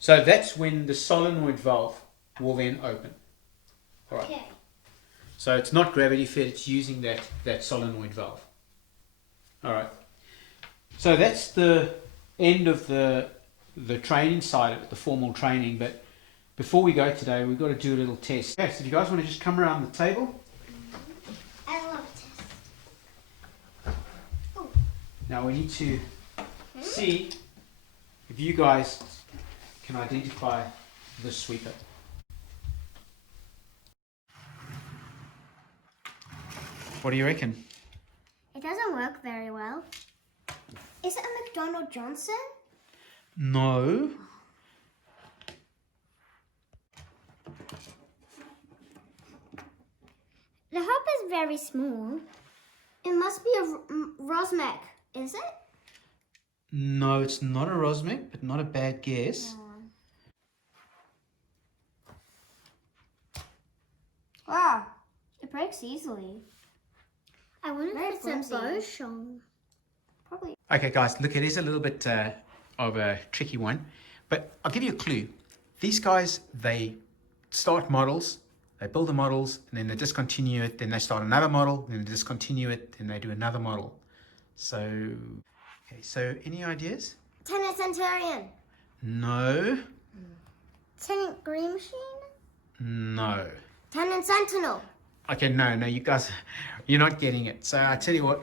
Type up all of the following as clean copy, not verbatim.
So that's when the solenoid valve will then open. All right. Okay. So it's not gravity fed, it's using that solenoid valve. All right. So that's the end of the training side of it, the formal training. But before we go today, we've got to do a little test. Okay, so if you guys want to just come around the table. I love test. Oh. Now we need to see if you guys can identify the sweeper. What do you reckon? It doesn't work very well. Is it a McDonald Johnson? No. The hub is very small. It must be a Rosmec, is it? No, it's not a Rosmec, but not a bad guess. Wow, it breaks easily. I wonder Very if it's a Beauchamp. Probably. Okay, guys, look, it is a little bit of a tricky one, but I'll give you a clue. These guys, they start models, they build the models, and then they discontinue it, then they start another model, then they discontinue it, then they do another model. So, okay, so any ideas? Tenant Centurion. No. Tenant Green Machine. No. Tenant Sentinel. Okay, no, you guys, you're not getting it. So I tell you what,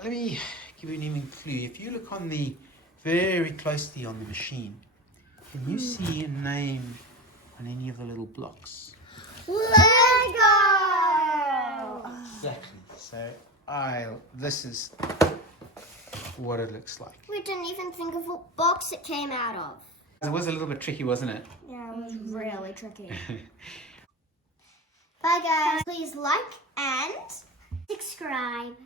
let me give you an even clue. If you look on the, very closely on the machine, can you see a name on any of the little blocks? Lego. Exactly. So this is what it looks like. We didn't even think of what box it came out of. It was a little bit tricky, wasn't it? Yeah, it was really tricky. Bye guys. Please like and subscribe.